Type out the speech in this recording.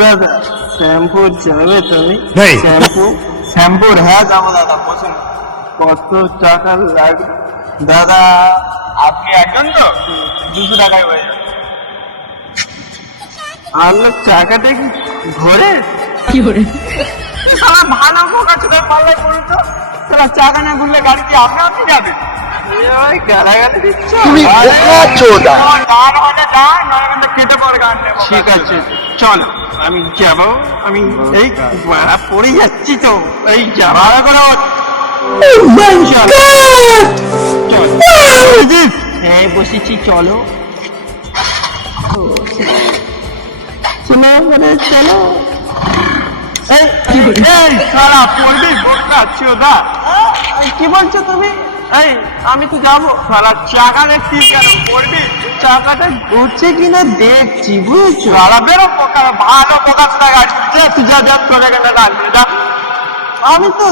দাদা শ্যাম্পু যাবে তুমি? শ্যাম্পুর হ্যাঁ যাবো দাদা, বসুন। কত টাকা লাগবে দাদা? আপনি একজন তো 200 টাকায় হয়ে যাবে। আর টাকাটা কি ঘরে কি করে ভালো পোকা চোখে পাল্লাই করুন তো। চাকা না ঘুরলে গাড়ি কি আপনি আপনি যাবে? ঠিক আছে চল, আমি যাব। আমি এই পড়ে যাচ্ছি তো, এই যাবা করে হ্যাঁ বসেছি, চলো চলো চলো। কি বলছো তুমি? এই আমি তো যাবো। চাকা দেখছি কেন পড়বি? চাকাটা ঘুরছে কিনা দেখছি, বুঝছো? বেরো পোকা, ভালো পোকা চোদা গাড়ি তুই যা যা চলে গেলে রাখবি যা। আমি তো